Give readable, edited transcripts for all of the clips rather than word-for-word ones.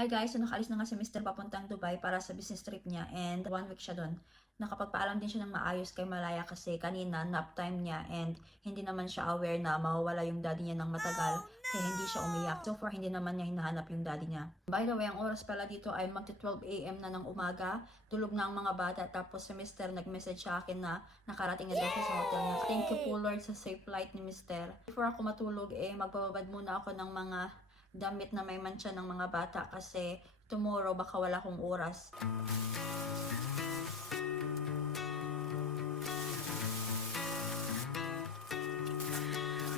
Hi guys, so nakaalis na nga si Mr. papuntang Dubai para sa business trip niya and 1 week siya doon. Nakapagpaalam din siya ng maayos kay Malaya kasi kanina nap time niya and hindi naman siya aware na mawawala yung daddy niya ng matagal kaya hindi siya umiyak. So far, hindi naman niya hinahanap yung daddy niya. By the way, ang oras pala dito ay magti 12 AM na ng umaga. Tulog na ang mga bata tapos si Mr. nag-message sa akin na nakarating na daw siya sa hotel niya. Thank you po Lord sa safe flight ni Mr. Before ako matulog, magbababad muna ako ng mga damit na may mancha ng mga bata kasi tomorrow baka wala akong oras.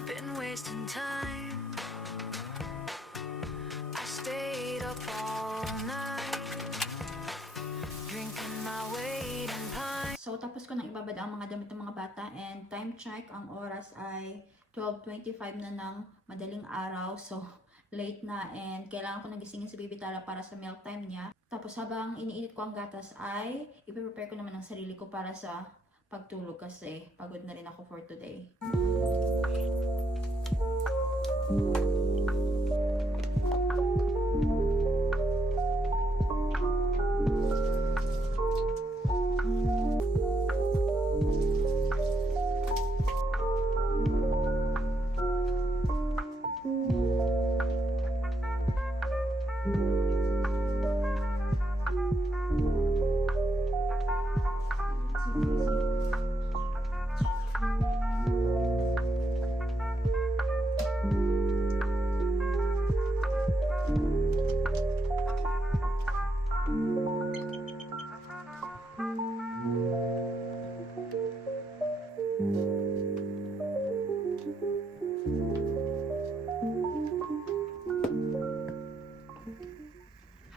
Been wasting time. I stayed up all night, drinking my weight in pine. So tapos ko nang ibabad ang mga damit ng mga bata and time check, ang oras ay 12:25 na ng madaling araw. So late na and kailangan ko nagisingin si Baby Tala para sa milk time niya. Tapos habang iniinit ko ang gatas ay ipiprepare ko naman ang sarili ko para sa pagtulog kasi pagod na rin ako for today.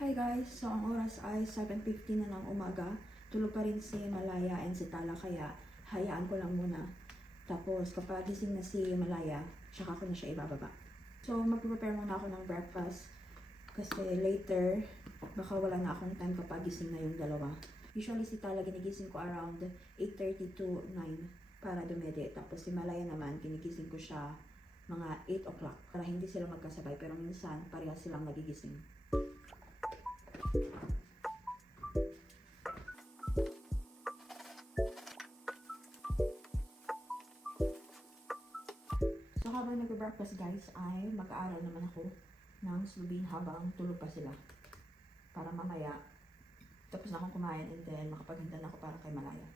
Hi guys! So ang oras ay 7:50 na ng umaga. Tulog pa rin si Malaya and si Tala kaya hayaan ko lang muna. Tapos kapag gising na si Malaya, saka ko na siya ibababa. So magpe-prepare muna ako ng breakfast kasi later baka wala na akong time kapag gising na yung dalawa. Usually si Tala ginigising ko around 8:30 to 9 para dumede. Tapos si Malaya naman ginigising ko siya mga 8 o'clock para hindi sila magkasabay pero minsan parehas silang nagigising. So habang nag-breakfast guys ay mag-aaral naman ako ng Slovene habang tulog pa sila. Para mamaya tapos na akong kumain and then makapaghintay na ako para kay Malaya.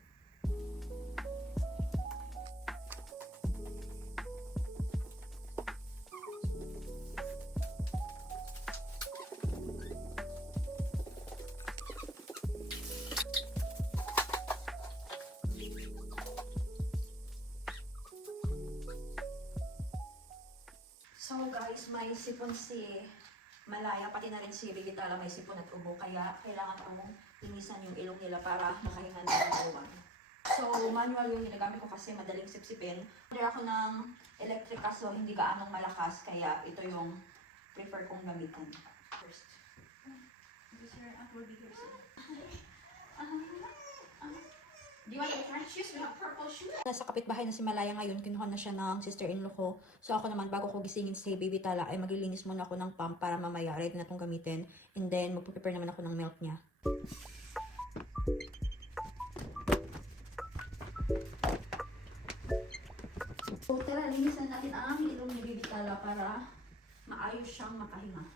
So guys, may sipon si Malaya, pati na rin si Baby Tala may sipon at ubo, kaya kailangan kong linisan yung ilong nila para makahinga na ng uwan. So manual yung ginagamit ko kasi madaling sipsipin. Order ako ng electric kaso hindi gaanong malakas, kaya ito yung prefer kong gamitin. First. Sir, I will be here soon. Do you want to try shoes? We have purple shoes. Nasa kapitbahay na si Malaya ngayon, kinuha na siya ng sister-in-law ko. So ako naman, bago ko gisingin si Baby Tala, ay maglilinis muna ako ng pump para mamaya ready na itong gamitin. And then, magpo-prepare naman ako ng milk niya. So tara, linisan natin ang ilong ni Baby Tala para maayos siyang makahinga.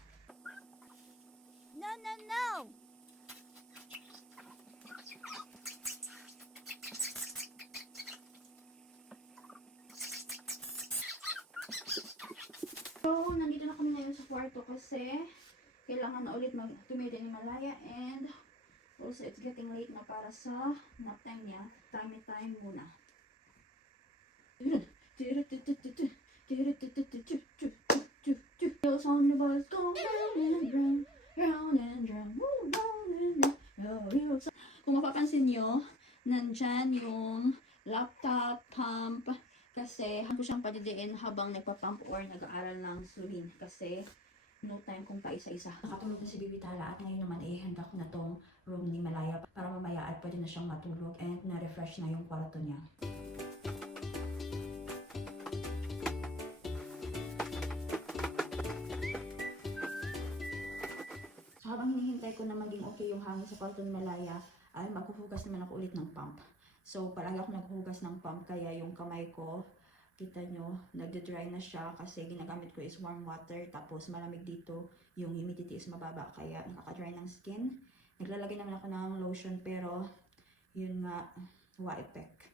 No, no, no! So, nandito na kami ngayon sa kwarto kasi kailangan na ulit tumili ni Malaya and also it's getting late na para sa nap time niya. Time muna. Feels on the bus go round and round, round and round, round and round. Kung mapapansin nyo, nandyan yung laptop, pump, kasi ko siyang padidiin habang nagpa-pump or nag-aaral ng Slovene kasi no time kung paisa-isa. Nakatulog na si Baby Tala at ngayon naman handa ko na tong room ni Malaya para mamaya at pwede na siyang matulog and na-refresh na yung kwarto niya. So hinihintay ko na maging okay yung hangin sa kwarto ni Malaya, ay maghuhugas naman ako ulit ng pump. So, palagi ako naghuhugas ng pump, kaya yung kamay ko, kita nyo, nagde-dry na siya kasi ginagamit ko is warm water, tapos malamig dito, yung humidity is mababa, kaya nakaka-dry ng skin. Naglalagay naman ako ng lotion, pero yun nga, wa effect.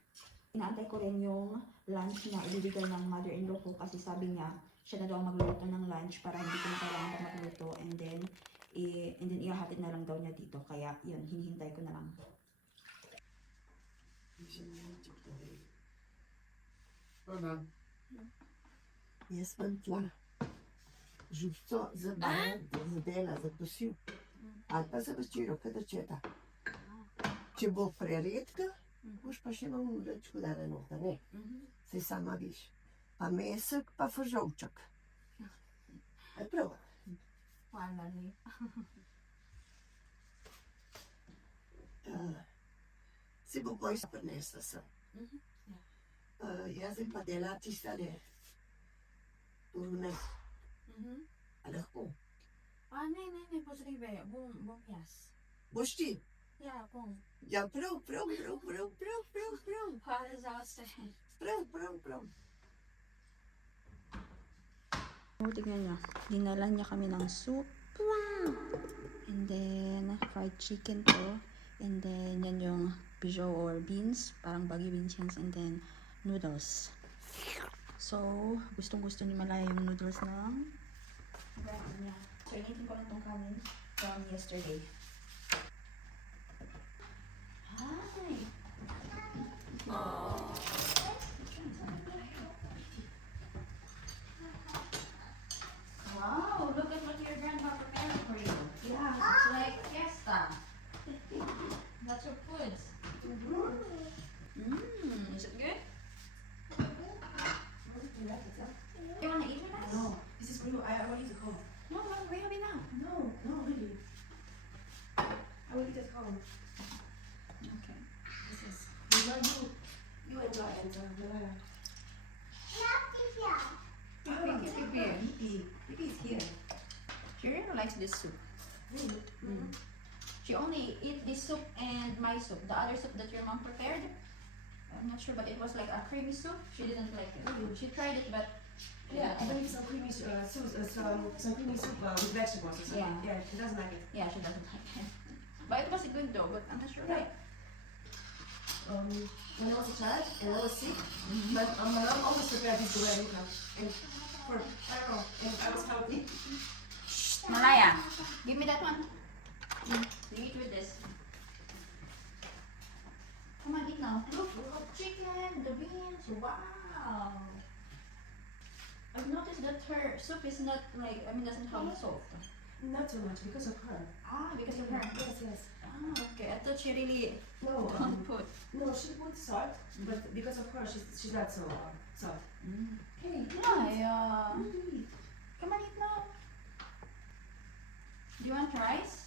Inaantay ko rin yung lunch na ibibigay ng mother-in-law ko kasi sabi niya, siya na daw ang magluto ng lunch para hindi ko na kailangan pa magluto, and then ihahatid na lang daw niya dito, kaya yun, hinihintay ko na lang. Jest pętla. Żubco zabrane z dela za posił. A ta zobaczyła, kiedy czyta. Czy było preredka? Už pa še imam urečku dane nota, ne? Saj sama viš. Pa mesek, pa fožovček. Aj prav. Hvala lepa. Si bo boj prinesla sem. Jaz sem pa delati stane. Turne. A lahko. Ne, pozrive, bom jaz. Boš ti? Ja, bom. Ja, prav. Hvala za vse. Prav. Tignan nyo, dinala niya kami ng soup. And then, fried chicken to. And then, yan yung pigeon or beans. Parang baggy beans yan. And then, noodles. So, gustong-gusto ni Malaya yung noodles ng brand niya. So, initin ko lang tong kanin from yesterday. Hi! Wow, look at what your grandma prepared for you. Yeah, it's like fiesta. That's your foods. Is it good? You wanna eat with us? No, this is for you. I will eat at home. No, we have it now. No, really. I will eat at home. Okay. This is. You enjoy and Malaya. Pipi is here. She really likes this soup. Really? She only eat this soup and my soup. The other soup that your mom prepared, I'm not sure, but it was like a creamy soup. She didn't like it. She tried it, but Yeah, I believe some creamy soup, some creamy soup with vegetables or something. Yeah. Yeah, she doesn't like it. yeah, she doesn't like it. But it was good though, but I'm not sure. Yeah. When I was a child and I was sick, my mom always prepared this bread with and for I don't know, and I was healthy. Malaya, give me that one. You eat with this. Come on, eat now. Look, chicken, the beans. Wow. I've noticed that her soup is not like, doesn't have salt. Not too much because of her. Ah, because of her. Yes. Ah, okay. I thought she really No, put. no, she put salt, but because of her, she's not so salt. Hey, Yeah. Come on, eat now. Do you want rice?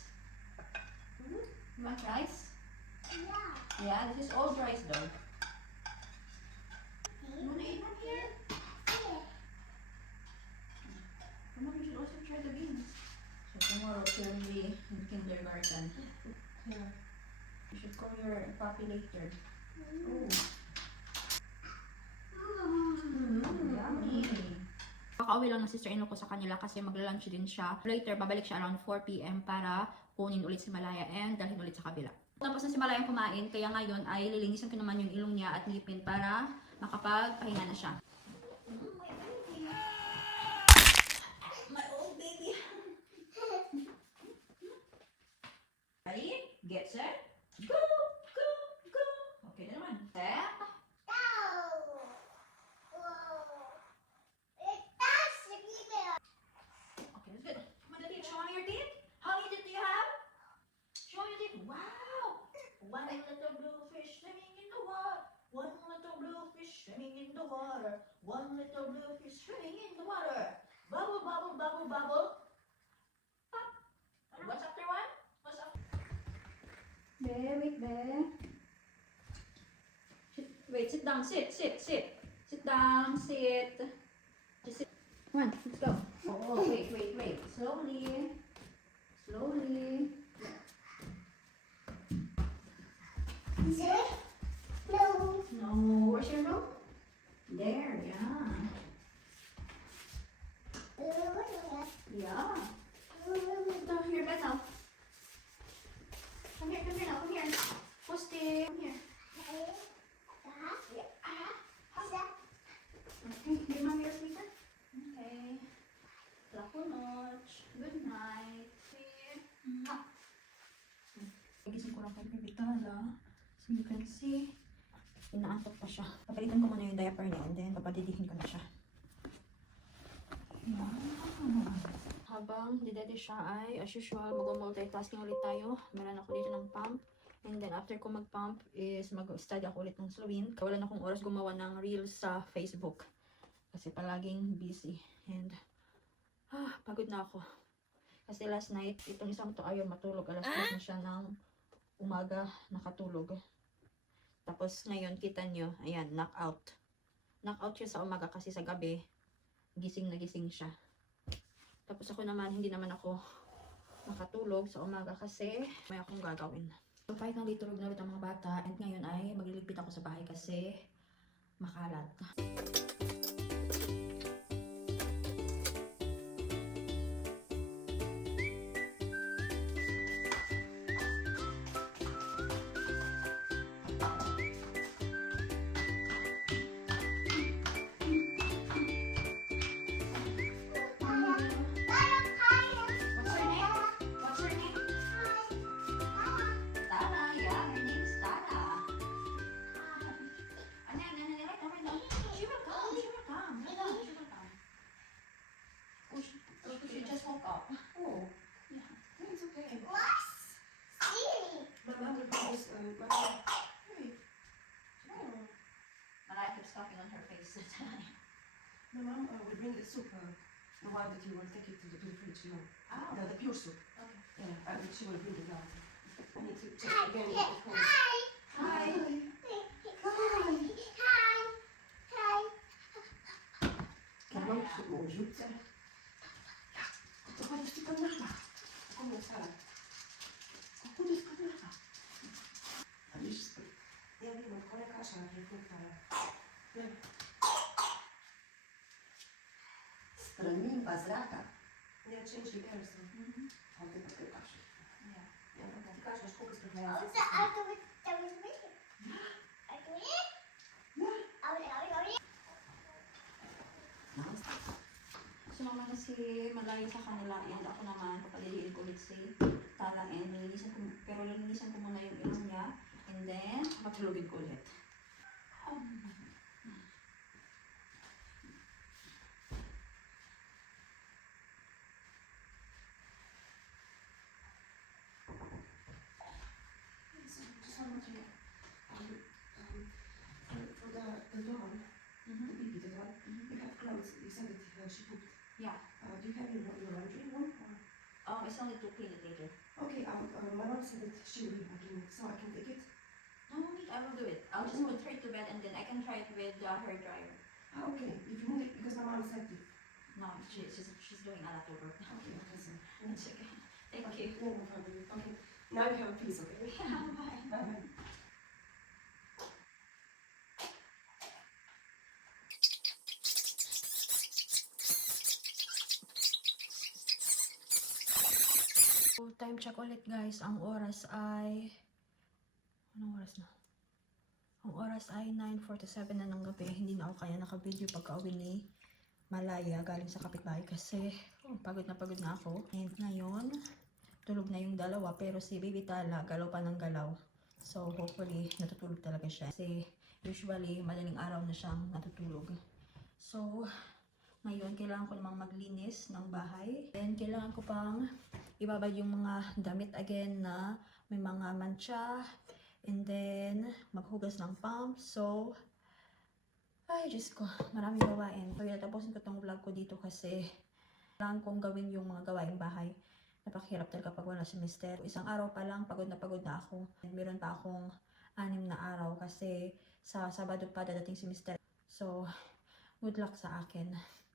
You want rice? Yeah, this is old rice though. You wanna eat one here? Come on, you should also try the beans. So tomorrow she will be in kindergarten. Yeah. You should call your puppy later. Yummy. Kakauwi lang ng sister-in-law ko sa kanila kasi magla-lunch din siya. Later, babalik siya around 4 p.m. para kunin ulit si Malaya and dalhin ulit sa kabila. Tapos na si Malaya kumain, kaya ngayon ay lilinisan ko naman yung ilong niya at ngipin para makapagpahinga na siya. My old baby. Ready? Get set. Go! Go! Go! Okay, na naman. Set. Okay, that's good. Come on, Daddy, show me your teeth. How many teeth do you have? Show me your teeth. Wow! One little blue fish swimming in the water. One little blue fish swimming in the water. One little blue fish swimming in the water. Bubble, bubble, bubble, bubble. Pop. What's after one? What's after? Wait there. Wait, sit down. Sit. Sit down. Sit. Just sit. Come on, let's go. Oh, wait. Slowly. No. Where's your room? There, yeah. Yeah. Ito, your bed now. Come here now, come here. Poste, come here. Okay, give mommy your sleeper. Okay. Lakunot. Good night. Gising ko lang kay Baby Tala. So you can see, inaantok pa siya. Papalitan ko muna yung diaper niya and then papadidihin ko na siya. Habang didede siya ay, as usual, mag-multitasking ulit tayo. Meron ako dito ng pump. And then after ko mag-pump is mag-study ako ulit ng Slovene. Wala na akong oras gumawa ng reels sa Facebook. Kasi palaging busy. And pagod na ako. Kasi last night, itong isang to ayaw matulog. Alas 3 na siya ng umaga nakatulog. Tapos ngayon, kita nyo, ayan, knockout. Knockout siya sa umaga kasi sa gabi, gising na gising siya. Tapos ako naman, hindi naman ako makatulog sa umaga kasi may akong gagawin. So, finally, tulog na ulit ang mga bata. And ngayon ay magliligpit ako sa bahay kasi makalat. What's her name? What's her name? Tara, yeah, her name's Tara. She will come, she will come. She will come. Oh, she just woke up. Oh, Yeah. it's okay. My mom will put this, hey. Oh. Malaya keeps coughing on her face the time. My mom will bring the soup, the one that you will take it to the fridge, you know. Oh, The pure soup. okay. Yeah, she will bring it out. I need to check again if it's cold. Hi. Mamma må rzucę. To chodź z tego nawa. Komu sala? Chodź z tego nawa. A wiesz, ja wiem, kolega kasza na ale... Stranin bazraka. Ja częściej pierwszy. A ty taky kaszy. Ja mam ty kasza, szkółkę sprawiającą. Sumama na si Malaya sa kanila and ako naman papaliliin ko ulit si Tala and lilinisan ko muna yung ilong niya and then matulogin ko ulit. Just one more thing. For the doll, the baby, the doll, you have clothes. You said that she pooped. Yeah. Do you have your laundry room? Or? I still need to clean it later. Okay, my mom said that she will be back so I can take it. No, wait, I will do it. I'll just put her to bed and then I can try it with her dryer. Okay, if you need it, because my mom said it. No, she's doing a lot of work. Okay, okay, so. It's okay. Thank you. No, no problem. Okay, now you have a piece, okay? Bye. Bye-bye. So, time check ulit guys. Ang oras ay... Anong oras na? Ang oras ay 9:47 na ng gabi. Hindi na ako kaya naka-video pagka-uwi ni Malaya galing sa kapitbahay kasi pagod na ako. And ngayon, tulog na yung dalawa pero si Baby Tala galaw pa ng galaw. So, hopefully, natutulog talaga siya. Kasi usually, madaling araw na siyang natutulog. So, ngayon, kailangan ko namang maglinis ng bahay. Then, kailangan ko pang ibabad yung mga damit again na may mga mancha. And then, maghugas ng pump. So, ay, Diyos ko, maraming gawain. So, tapusin ko tong vlog ko dito kasi kailangan kong gawin yung mga gawaing bahay. Napakahirap talaga pag wala si Mister. Isang araw pa lang, pagod na ako. And meron pa akong 6 na araw kasi sa Sabado pa dadating si Mister. So, good luck sa akin.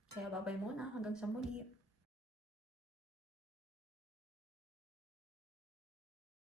Kaya babay muna hanggang sa muli.